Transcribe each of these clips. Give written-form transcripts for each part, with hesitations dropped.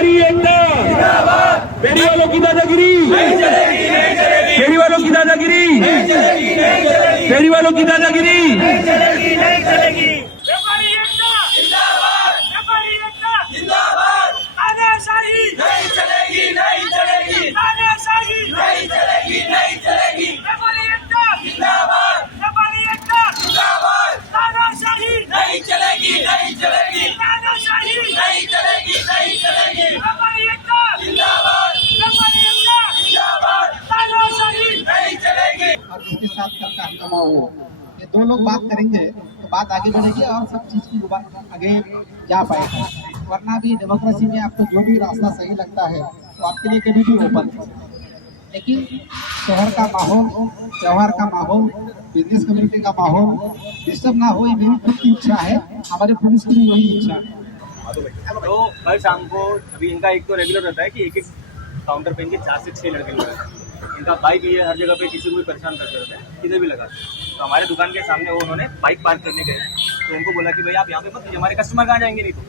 हमारी एकता, फेरी वालों की दादागिरी, फेरी वालों की दादागिरी, फेरी वालों की दादागिरी। और इसके साथ कल का हंगामा हो, ये दो लोग बात करेंगे तो बात आगे बढ़ेगी और सब चीज की बात आगे जा पाएगी। वरना भी डेमोक्रेसी में आपको जो भी रास्ता सही लगता है तो आपके लिए कभी भी ओपन है। लेकिन शहर का माहौल, त्योहार का माहौल, बिजनेस कम्युनिटी का माहौल डिस्टर्ब ना हो, ये मेरी खुद की इच्छा है, हमारे पुलिस की भी वही इच्छा है। तो कल शाम को अभी इनका एक तो रेगुलर रहता है कि एक काउंटर पे इनके 4 से 6 लड़के लोग हैं। इनका बाइक ये हर जगह पे किसी को भी परेशान करते रहते हैं, किधर भी लगा। तो हमारे दुकान के सामने वो उन्होंने बाइक पार्क करने गए, तो उनको बोला कि भाई आप यहाँ पे मत, हमारे कस्टमर कहाँ जाएंगे, नहीं तो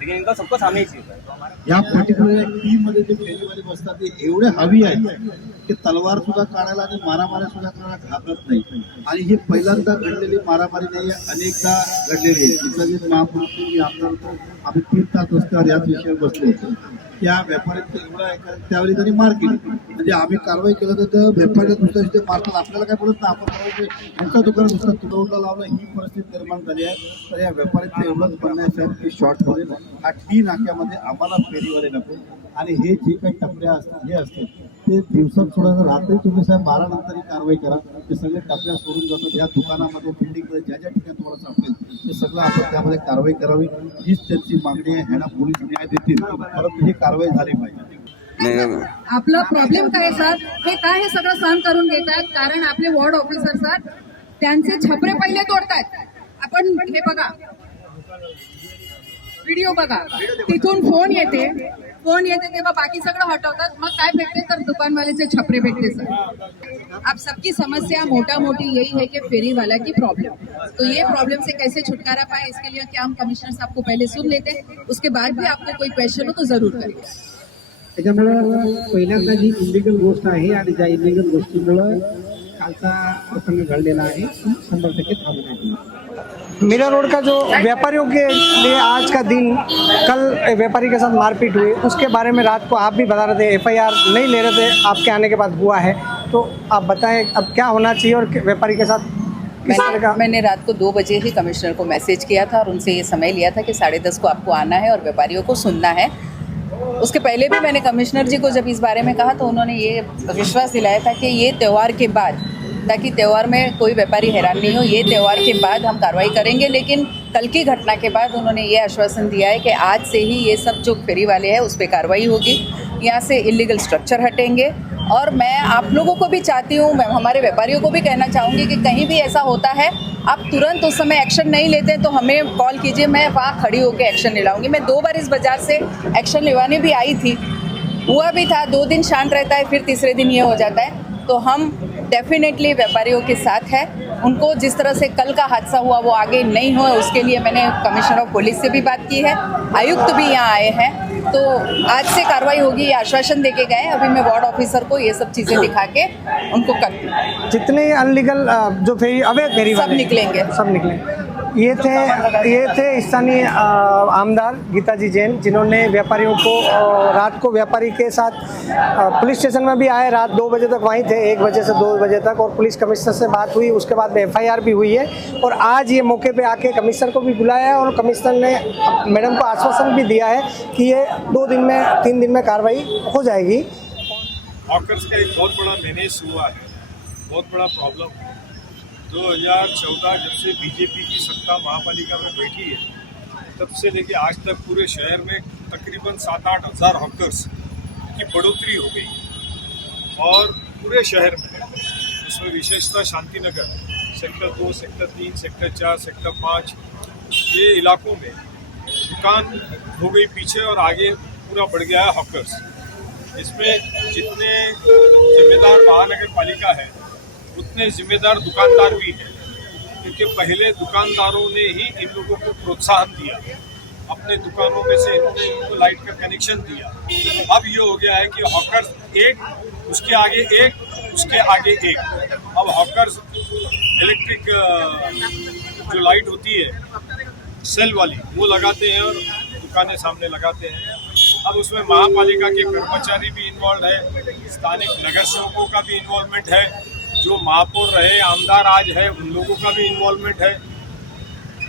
लेकिन इनका सबको सामने ही चाहिए। तो हमारा या पर्टिक्युलर टीम मध्ये जे फेरीवाले बसतात ते एवढे हवी आहेत की तलवार सुद्धा काढायला आणि मारामारी सुद्धा करायला घाबरत नाही। आणि ही पहिल्यांदा घडलेली मारामारी नाही, अनेकदा घडलेली आहे। तिथं जे महापुरुषी आमदार होतो, आम्ही 3 तास रस्त्यावर याच विषयावर बसलो होतो। त्या व्यापाऱ्यांचं एवढं आहे, त्यावेळी त्यांनी मार केली, म्हणजे आम्ही कारवाई केलं तर व्यापाऱ्या दुसऱ्या दिवशी मारतात, आपल्याला काय बोलत नाही, आपण यांचं दुकान दुसरं तुडवलं लावलं, ही परिस्थिती निर्माण झाली आहे। तर या व्यापाऱ्यांचं एवढंच म्हणणं आहे की शॉर्ट होईल, हा टी नाक्यामध्ये आम्हाला फेरीवाले नको, आणि हे जे काही टपऱ्या असतात हे असते ते दिवसात सोडायचं, रात्री तुम्ही साहेब 12 नंतर ही कारवाई करा। ते सगळे टपऱ्या सोडून जातात, या दुकानामध्ये बिल्डिंगमध्ये ज्या ज्या ठिकाणी तुम्हाला सापडेल ते सगळं आपण त्यामध्ये कारवाई करावी, हीच त्यांची मागणी आहे। ह्यांना पोलीस न्याय देतील, परंतु ही कारवाई झाली पाहिजे। आपला प्रॉब्लेम काय सर, हे काय हे सगळं सहन करून घेतात, कारण आपले वॉर्ड ऑफिसर सर त्यांचे छपरे पहिले तोडतात। आपण हे बघा, व्हिडिओ बघा, तिथून फोन येते तेव्हा बाकी सगळं हटवतात, मग काय भेटते तर दुकानवाले से छपरे भेटते सर। आप सबकी समस्या मोटा मोटी यही है कि फेरी वाला की प्रॉब्लम, तो ये प्रॉब्लम से कैसे छुटकारा पाए, इसके लिए क्या हम कमिश्नर साहब को पहले सुन लेते हैं, उसके बाद भी आपको कोई क्वेश्चन हो तो जरूर करिए। त्याच्यामुळं पहिल्यांदा जी इलिगल गोष्ट आहे आणि ज्या इलिगल गोष्टीमुळं कालचा प्रसंग घडलेला आहे 100% थांबवण्यात। मीरा रोड का जो व्यापारियों के लिए आज का दिन, कल व्यापारी के साथ मारपीट हुई, उसके बारे में रात को आप भी बता रहे थे, FIR नहीं ले रहे थे, आपके आने के बाद हुआ है, तो आप बताएं अब क्या होना चाहिए और व्यापारी के साथ किस तरह का। मैंने रात को 2 बजे ही कमिश्नर को मैसेज किया था और उनसे ये समय लिया था कि 10:30 को आपको आना है और व्यापारियों को सुनना है। उसके पहले भी मैंने कमिश्नर जी को जब इस बारे में कहा तो उन्होंने ये विश्वास दिलाया था कि ये त्यौहार के बाद, ताकि त्यौहार में कोई व्यापारी हैरान नहीं हो, ये त्यौहार के बाद हम कार्रवाई करेंगे। लेकिन कल की घटना के बाद उन्होंने ये आश्वासन दिया है कि आज से ही ये सब जो फेरी वाले हैं उस पर कार्रवाई होगी, यहाँ से इलीगल स्ट्रक्चर हटेंगे। और मैं आप लोगों को भी चाहती हूँ, मैं हमारे व्यापारियों को भी कहना चाहूँगी कि कहीं भी ऐसा होता है, आप तुरंत उस समय एक्शन नहीं लेते हैं तो हमें कॉल कीजिए, मैं वहाँ खड़ी होकर एक्शन दिलाऊंगी। मैं 2 बार इस बाजार से एक्शन लेवाने भी आई थी, हुआ भी था, 2 दिन शांत रहता है, फिर तीसरे दिन ये हो जाता है। तो हम डेफिनेटली व्यापारियों के साथ है, उनको जिस तरह से कल का हादसा हुआ वो आगे नहीं हो, उसके लिए मैंने कमिश्नर ऑफ पुलिस से भी बात की है, आयुक्त भी यहाँ आए हैं, तो आज से कार्रवाई होगी, ये आश्वासन देके गए। अभी मैं वार्ड ऑफिसर को ये सब चीज़ें दिखा के उनको करती हूँ। जितने अनलीगल जो फेरी, अवैध फेरी सब निकलेंगे, सब निकलेंगे। ये थे स्थानीय आमदार गीताजी जैन, जिन्होंने व्यापारियों को रात को व्यापारी के साथ पुलिस स्टेशन में भी आए, रात 2 बजे तक वहीं थे, 1 बजे से 2 बजे तक, और पुलिस कमिश्नर से बात हुई, उसके बाद में FIR भी हुई है। और आज ये मौके पे आके कमिश्नर को भी बुलाया है और कमिश्नर ने मैडम को आश्वासन भी दिया है कि ये 2 दिन में 3 दिन में कार्रवाई हो जाएगी। हॉकर्स का एक बहुत बड़ा मैनेज हुआ है, बहुत बड़ा प्रॉब्लम। 2014 जब से बीजेपी की सत्ता महापालिका में बैठी है, तब से लेके आज तक पूरे शहर में तकरीबन 7-8 हज़ार हॉकर्स की बढ़ोतरी हो गई। और पूरे शहर में, उसमें विशेषतः Shanti Nagar, sector 2, sector 3, sector 4, sector 5, ये इलाकों में दुकान हो गई पीछे और आगे पूरा बढ़ गया है हॉकर्स। इसमें जितने जिम्मेदार महानगर पालिका है उतने जिम्मेदार दुकानदार भी हैं, क्योंकि पहले दुकानदारों ने ही इन लोगों को प्रोत्साहन दिया अपने दुकानों में से इन्होंने इनको लाइट का कनेक्शन दिया। अब ये हो गया है कि हॉकर्स एक, उसके आगे एक, उसके आगे एक। अब हॉकर्स इलेक्ट्रिक जो लाइट होती है सेल वाली वो लगाते हैं और दुकानें सामने लगाते हैं। अब उसमें महापालिका के कर्मचारी भी इन्वॉल्व है, स्थानिक नगर सेवकों का भी इन्वॉल्वमेंट है, जो महापौर रहे आमदार आज है उन लोगों का भी इन्वॉल्वमेंट है।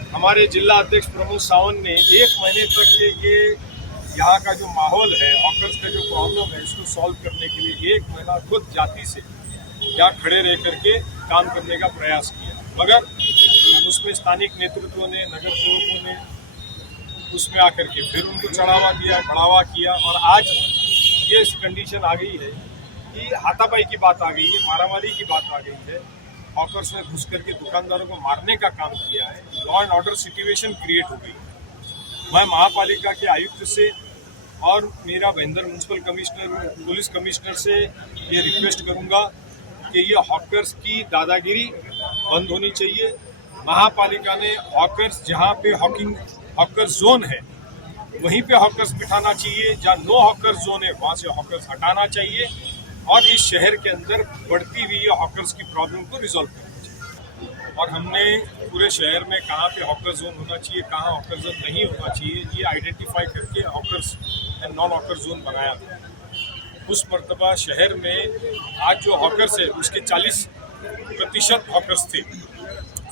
हमारे जिला अध्यक्ष प्रमोद सावंत ने 1 महीने तक ये यहाँ का जो माहौल है, हॉकर्स का जो प्रॉब्लम है, इसको सॉल्व करने के लिए 1 महीना खुद जाति से यहाँ खड़े रह करके काम करने का प्रयास किया, मगर उसमें स्थानिक नेतृत्व ने, नगर सेवकों ने उसमें आकर के फिर उनको चढ़ावा दिया, बढ़ावा किया और आज ये कंडीशन आ गई है कि हाथापाई की बात आ गई है, मारामारी की बात आ गई है। हॉकर्स ने घुस करके दुकानदारों को मारने का काम किया है, law and order situation create हो गई। मैं महापालिका के आयुक्त से और मेरा Bhayandar municipal commissioner, police commissioner से ये रिक्वेस्ट करूंगा कि ये हॉकर्स की दादागिरी बंद होनी चाहिए। महापालिका ने हॉकर्स जहाँ पे हॉकर्स जोन है वहीं पे हॉकर्स बिठाना चाहिए, जहाँ नो हॉकर्स जोन है वहाँ से हॉकर्स हटाना चाहिए और इस शहर के अंदर बढ़ती हुई ये हॉकर्स की प्रॉब्लम को रिजॉल्व करना चाहिए। और हमने पूरे शहर में कहाँ पे हॉकर जोन होना चाहिए, कहाँ हॉकर जोन नहीं होना चाहिए, ये आइडेंटिफाई करके hawkers and non hawker zone बनाया था। उस मर्तबा शहर में आज जो हॉकर्स है उसके 40% हॉकर्स थे।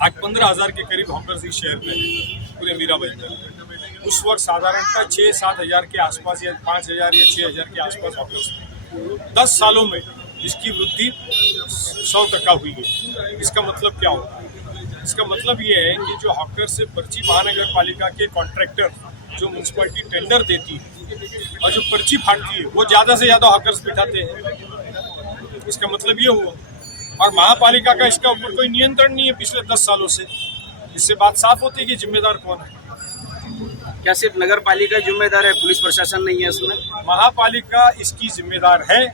आज 15,000 के करीब हॉकर्स इस शहर में है पूरे मीरा भाईंदर। उस वक्त साधारणतः 6-7 हज़ार के आसपास या 5,000 या 6,000 के आसपास हॉकर्स थे। 10 सालों में इसकी वृद्धि 100% हुई है। इसका मतलब क्या होता है? इसका मतलब ये है कि जो हॉकर से पर्ची महानगर पालिका के कॉन्ट्रैक्टर जो म्यूनसिपैलिटी टेंडर देती है और जो पर्ची फाड़ती है वो ज़्यादा से ज़्यादा हॉकर्स बिठाते हैं। इसका मतलब ये हुआ। और महापालिका का इसका ऊपर कोई नियंत्रण नहीं है पिछले 10 सालों से। इससे बात साफ होती है कि जिम्मेदार कौन है। क्या सिर्फ नगर पालिका जिम्मेदार है, पुलिस प्रशासन नहीं है इसमें? महापालिका इसकी जिम्मेदार है।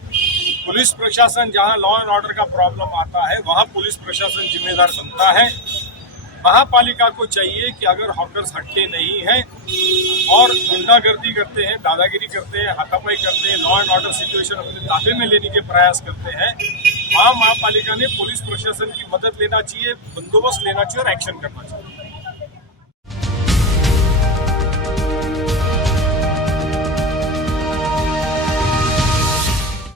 पुलिस प्रशासन जहां लॉ एंड ऑर्डर का प्रॉब्लम आता है वहां पुलिस प्रशासन जिम्मेदार बनता है। महापालिका को चाहिए कि अगर हॉकर्स हटते नहीं हैं और गुंडागर्दी करते हैं, दादागिरी करते हैं, हाथापाई करते हैं, लॉ एंड ऑर्डर सिचुएशन अपने ताबे में लेने के प्रयास करते हैं, वहाँ महापालिका ने पुलिस प्रशासन की मदद लेना चाहिए, बंदोबस्त लेना चाहिए और एक्शन करना चाहिए।